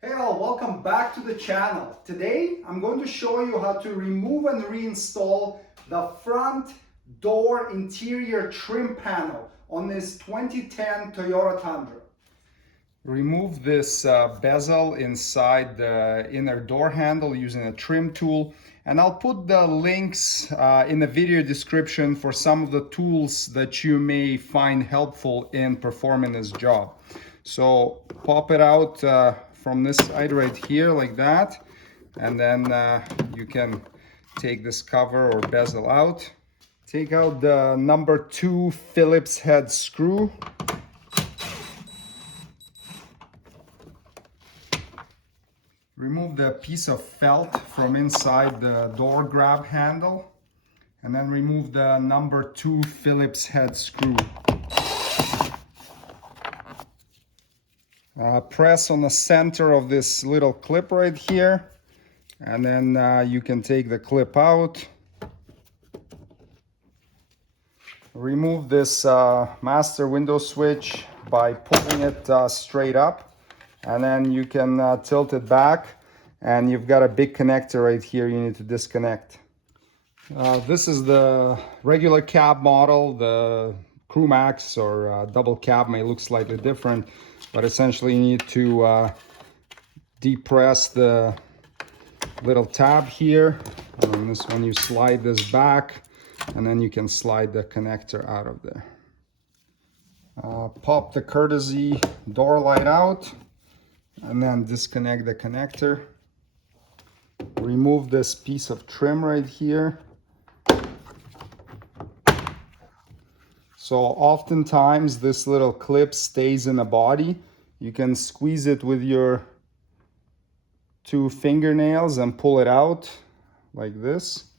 Hey all, welcome back to the channel. Today I'm going to show you how to remove and reinstall the front door interior trim panel on this 2010 Toyota Tundra. Remove this bezel inside the inner door handle using a trim tool, and I'll put the links in the video description for some of the tools that you may find helpful in performing this job. So pop it out from this side right here like that, and then you can take this cover or bezel out. Take out the number 2 Phillips head screw. Remove the piece of felt from inside the door grab handle, and then remove the number 2 Phillips head screw. Press on the center of this little clip right here, and then you can take the clip out. Remove this master window switch by pulling it straight up, and then you can tilt it back, and you've got a big connector right here you need to disconnect. This is the regular cab model. The Crew Max or double cab may look slightly different, but essentially you need to depress the little tab here, and this one you slide this back, and then you can slide the connector out of there. Pop the courtesy door light out, and then disconnect the connector. Remove this piece of trim right here. So oftentimes this little clip stays in the body. You can squeeze it with your 2 fingernails and pull it out like this.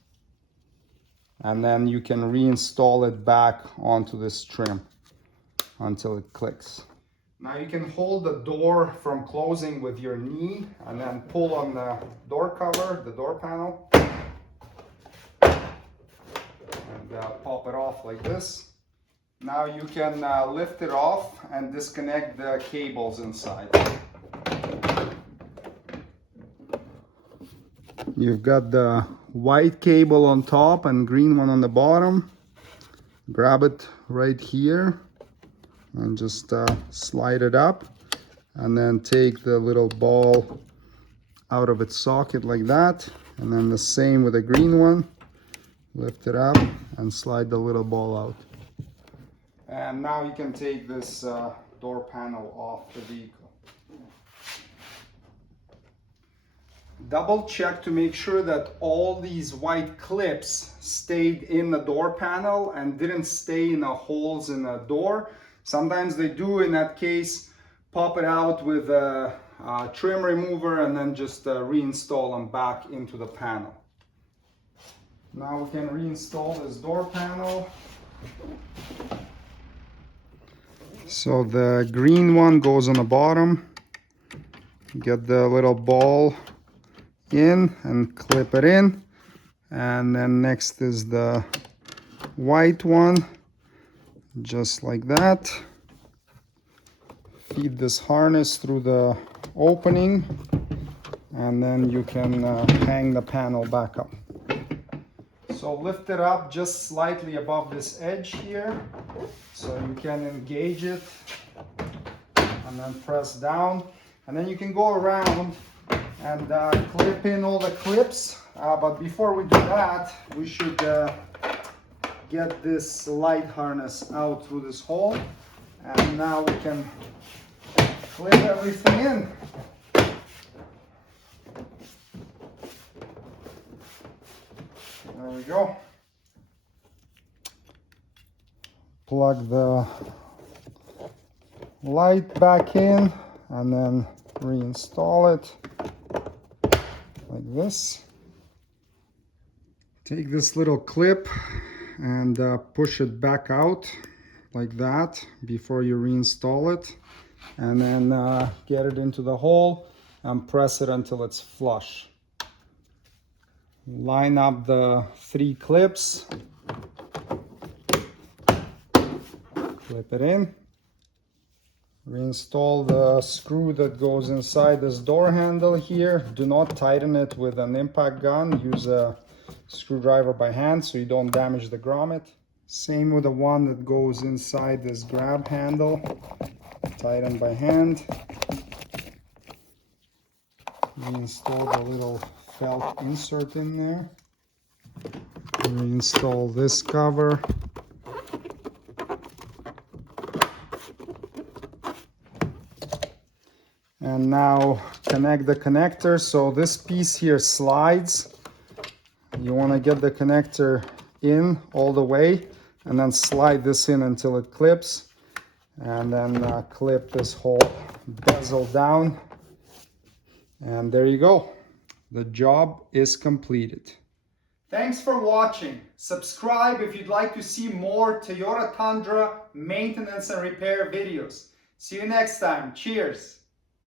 And then you can reinstall it back onto this trim until it clicks. Now you can hold the door from closing with your knee and then pull on the door cover, the door panel, and pop it off like this. Now you can lift it off and disconnect the cables inside. You've got the white cable on top and green one on the bottom. Grab it right here and just slide it up, and then take the little ball out of its socket like that, and then the same with the green one. Lift it up and slide the little ball out. And now you can take this door panel off the vehicle. Double check to make sure that all these white clips stayed in the door panel and didn't stay in the holes in the door. Sometimes they do. In that case, pop it out with a trim remover and then just reinstall them back into the panel. Now we can reinstall this door panel. So the green one goes on the bottom. Get the little ball in and clip it in, and then next is the white one, just like that. Feed this harness through the opening, and then you can hang the panel back up. So lift it up just slightly above this edge here, so you can engage it, and then press down, and then you can go around and clip in all the clips, but before we do that, we should get this light harness out through this hole, and now we can clip everything in. There we go. Plug the light back in and then reinstall it like this. Take this little clip and push it back out like that before you reinstall it, and then get it into the hole and press it until it's flush. Line up the 3 clips, clip it in, Reinstall the screw that goes inside this door handle here. Do not tighten it with an impact gun. Use a screwdriver by hand so you don't damage the grommet. Same with the one that goes inside this grab handle. Tighten by hand. Reinstall the little felt insert in there. Reinstall this cover. And now connect the connector. So this piece here slides. You want to get the connector in all the way and then slide this in until it clips, and then clip this whole bezel down, and there you go. The job is completed. Thanks for watching. Subscribe if you'd like to see more Toyota Tundra maintenance and repair videos. See you next time. Cheers.